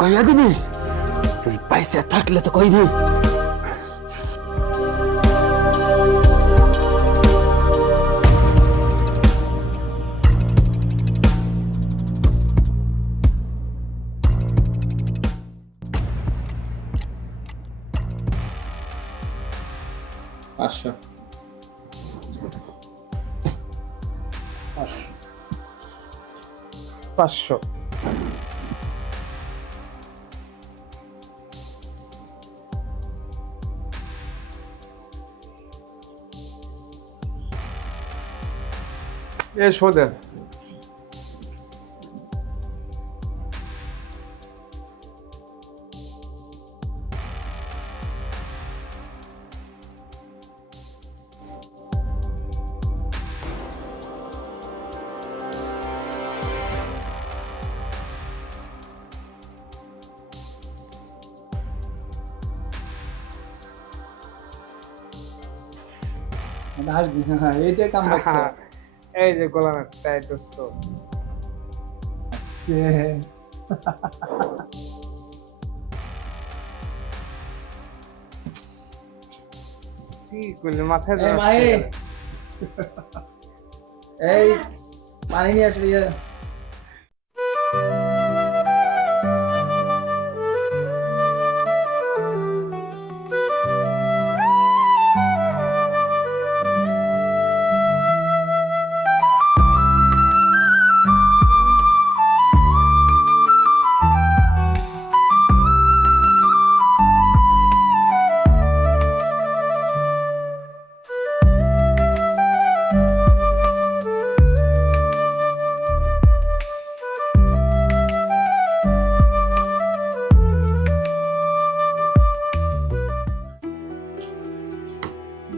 কইয়া দিবি তুই পয়সা থাকলে তো কইবি। পাঁচশো 500। শোধেন। এইটাই কাম বাচ্চা। এই যে গোলাম একটা দোস্ত। কি করলে মাথায় এই মাহি, এই পানি নিয়ে আসবি।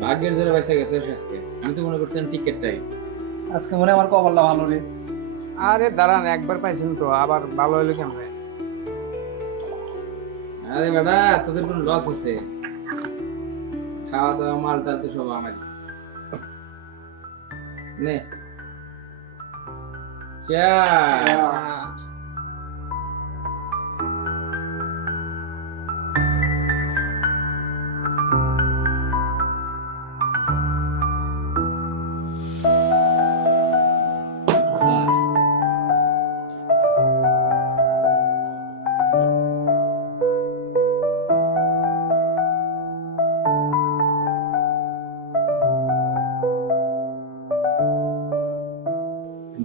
ভাগ্যের জোরে পয়সা গেছে আজকে। আমি তো মনে করছিলাম টিকেটটাই। আজকে মনে আমার কপালটা ভালো রে। আরে দাঁড়ান, একবার পাইছেন তো আবার ভালো হইলো কেমনে? আরে বেটা, তোদের কোনো লস আছে? খাওয়া দাওয়া মাল টাল তো সব আমার। নে চিয়ার্স।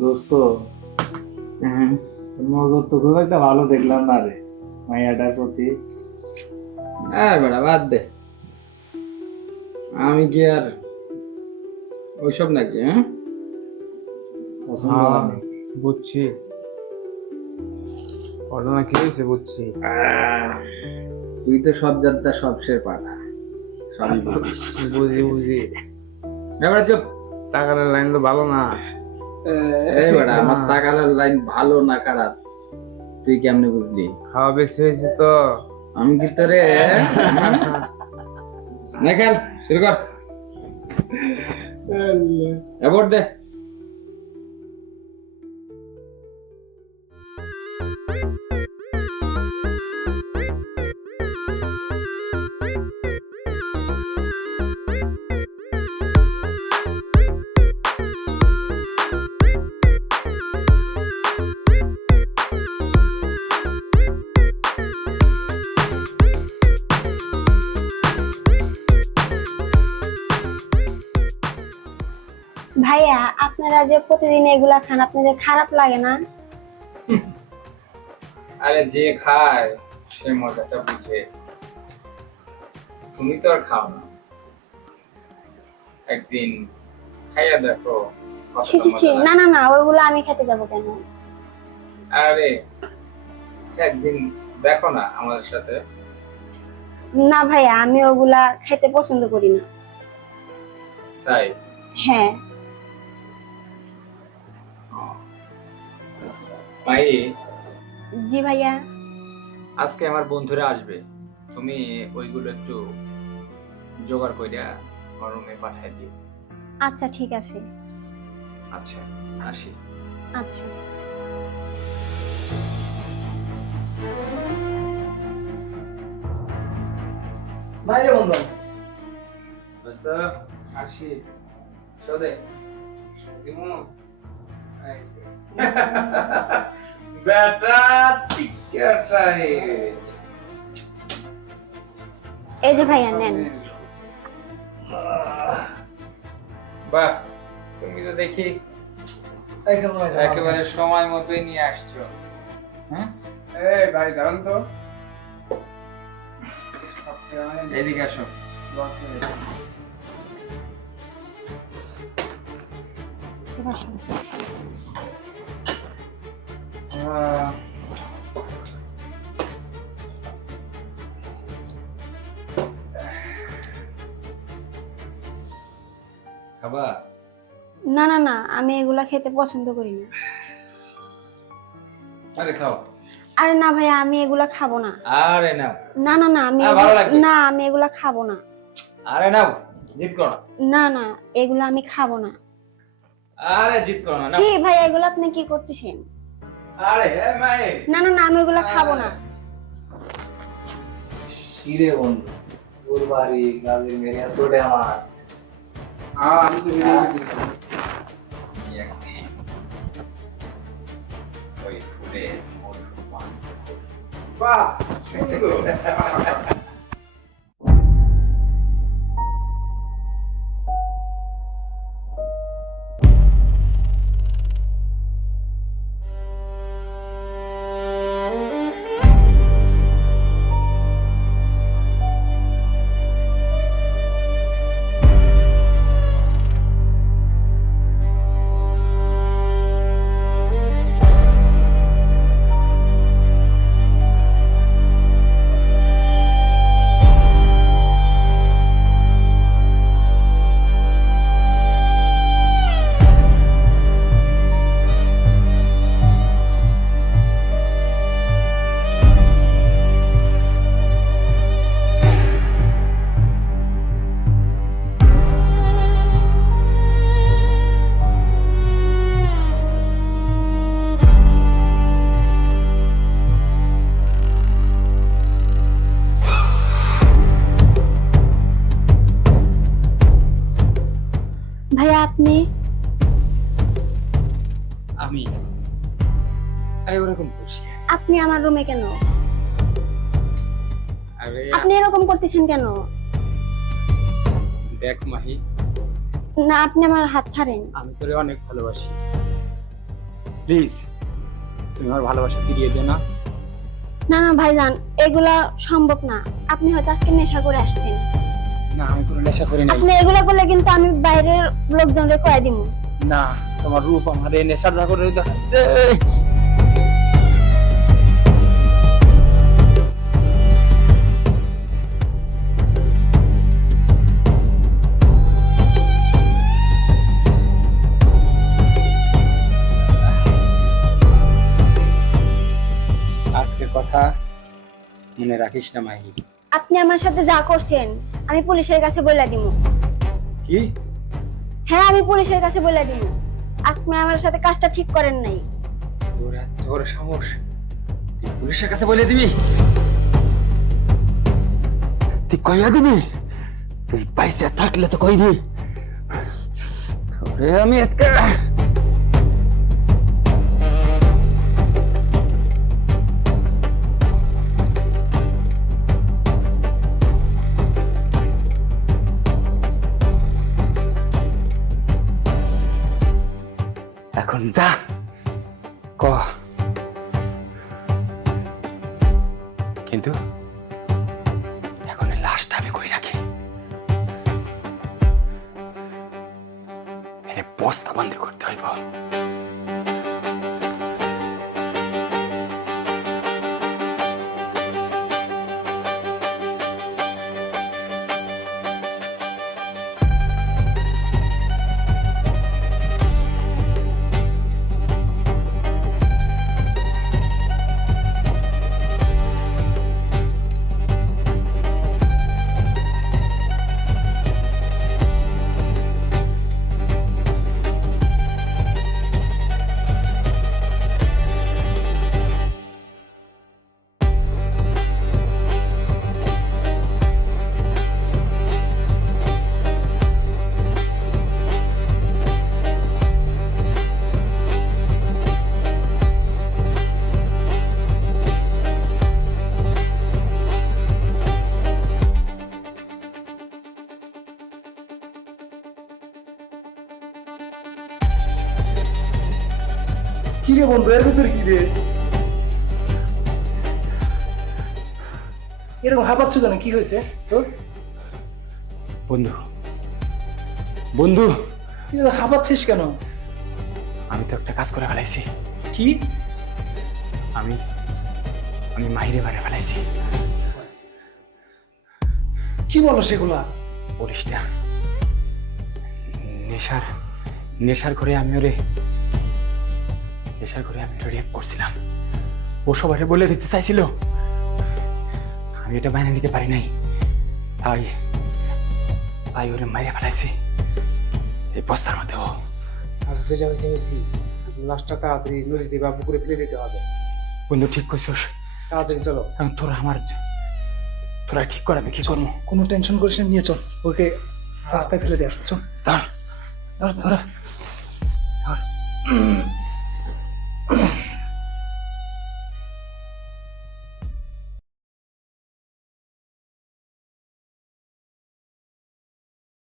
দোস্ত, নজর তো খুব একটা ভালো দেখলাম না রে মাইয়াটার প্রতি। বেটা বাদ দে, আমি কি আর ওইসব নাকি? পছন্দ হয়নি। বুঝছি, ঘটনা কি হয়েছে বুঝছি। তুই তো সব যাত্রা সব শের পাটা সবই বুঝিস। বুঝি বুঝি। এবার চুপ। টাকার লাইন তো ভালো না। এই বেটা, আমার টাকার লাইন ভালো না খারাপ তুই কেমনে বুঝলি? খাওয়া বেশি হয়েছে তো। আমি কি তোরে না খেল শুরু কর। এবার দে। ভাইয়া, আপনারা যে প্রতিদিন এগুলা খান, আপনাদের খারাপ লাগে না? আরে যে খায় সে মজাটা বুঝে, তুমি তো আর খাও না। একদিন খাইয়া দেখো ছি ছি ছি, না না না, ওইগুলো আমি খেতে যাব কেন? আরে একদিন দেখো না আমাদের সাথে। না ভাইয়া, আমি ওগুলা খেতে পছন্দ করি না। তাই? হ্যাঁ। মাই, জি ভাইয়া। আজকে আমার বন্ধুরা আসবে, তুমি ওইগুলো একটু জোগাড় কইরা আমার রুমে পাঠিয়ে দিও। আচ্ছা ঠিক আছে। আচ্ছা আসি। আচ্ছা। বাইরে বন্ধু দোস্ত আসি শোদে দিমু এই যে। বেটা টিকাটা এই যে ভাইয়া নেন। বাহ, তুমি তো দেখি একেবারে সময় মতোই নিয়ে আসছো। হ্যাঁ, এই ভাই দাঁড়ান তো এদিকে আসো। খাবা? না না না, আমি এগুলা খেতে পছন্দ করি না। আরে খাও। আরে না ভাইয়া, আমি এগুলা খাবো না। আরে নাও। না না না, আমি ভালো লাগবে। না, আমি এগুলা খাবো না। আরে নাও, জিদ করো না। না না, এগুলা আমি খাবো না। আরে জিদ করো না। নাও। ছি ভাইয়া, এগুলা আপনি কি করতেছেন? আরে এ মাই। না না না, আমি এগুলা খাবো না। কিরে বন্ধু, তোর বাড়ি গাজীর মেরে তোরে আমার আমি তো ভিডিও দিচ্ছি। ওই ফুলে মধু পান। বাহ সুন্দর। ভাইয়া আপনি? আমি আরে ওরকম করছি কেন? আপনি আমার রুমে কেন? আরে আপনি এরকম করতেছেন কেন? দেখ মাহি, না, আপনি আমার হাত ছাড়েন। আমি তোরে অনেক ভালোবাসি। প্লিজ তুমি আমার ভালোবাসা ফিরিয়ে দিও না। না না ভাইজান, এগুলা সম্ভব না। আপনি হয়তো আজকে নেশা করে আসছেন। না, আমি কোনো নেশা করি নাই। আপনি এগুলা করলে কিন্তু আমি বাইরের লোকজনকে কয়ে দিব। না, তোমার রূপ আমার এই নেশার জাগরে দেখাচ্ছে। আজকের কথা মনে রাখিস না মাহি। আপনি আমার সাথে যা করছেন আমি পুলিশের কাছে বলে দিব। কি? হ্যাঁ, আমি পুলিশের কাছে বলে দিব। আপনি আমার সাথে কাজটা ঠিক করেন নাই। তোর এত বড় সাহস, তুই পুলিশের কাছে বলে দিবি? তুই কইয়া দিবি? তুই পয়সা থাকলে তো কইবি। তোরে আমি আজকে এখন যা ক। কিন্তু এখন এই লাশটা আমি কই রাখি? এর বস্তা বন্ধ করতে হইব। কি রে বন্ধু, এর ভিতরে কি রে? এরকম হাঁপাচ্ছ কেন? কি হয়েছে তোর? বন্ধু বন্ধু তুই এত হাঁপাচ্ছিস কেন? আমি তো একটা কাজ করে ফেলাইছি। কি? আমি আমি মাহিরে মারে ফেলাইছি। কি বলো সেগুলা? পুলিশটা নেশার নেশার ঘরে আমি ওরে রেপ করছিলাম। ও সবাই বলে দিতে চাইছিল, আমি এটা বাইরে নিতে পারি নাই, তাই তাই ওরে মাইরে ফেলাইছি এই বস্তার মধ্যে। ও আর যেটা হয়েছে বলছি, লাশটা তাড়াতাড়ি নদীতে বা পুকুরে ফেলে দিতে হবে। বন্ধু ঠিক করছিস, তাড়াতাড়ি চলো। তোরা ঠিক করে আমি কি করবো? কোনো টেনশন করিস না, নিয়ে চল ওকে রাস্তায় ফেলে দিয়ে আসো। চল ধর ধর ধর ধর।